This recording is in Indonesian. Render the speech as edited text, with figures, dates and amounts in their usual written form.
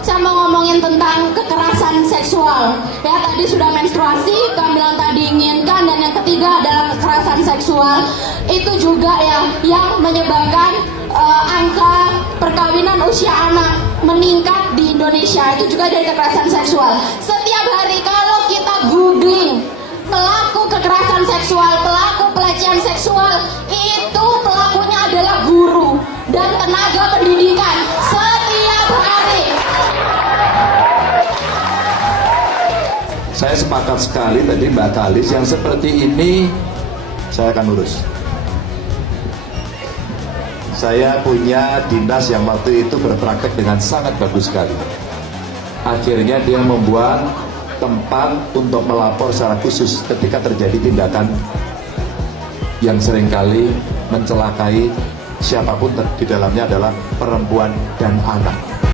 Saya mau ngomongin tentang kekerasan seksual. Ya, tadi sudah menstruasi, kehamilan tak diinginkan, dan yang ketiga adalah kekerasan seksual. Itu juga ya yang menyebabkan angka perkawinan usia anak meningkat di Indonesia. Itu juga dari kekerasan seksual. Setiap hari kalau kita googling pelaku kekerasan seksual, pelaku pelecehan seksual, itu pelakunya adalah guru dan tenaga pendidikan setiap hari. Saya sepakat sekali tadi Mbak Kalis, yang seperti ini saya akan urus. Saya punya dinas yang waktu itu berpraktek dengan sangat bagus sekali. Akhirnya dia membuat tempat untuk melapor secara khusus ketika terjadi tindakan yang seringkali mencelakai siapapun, di dalamnya adalah perempuan dan anak.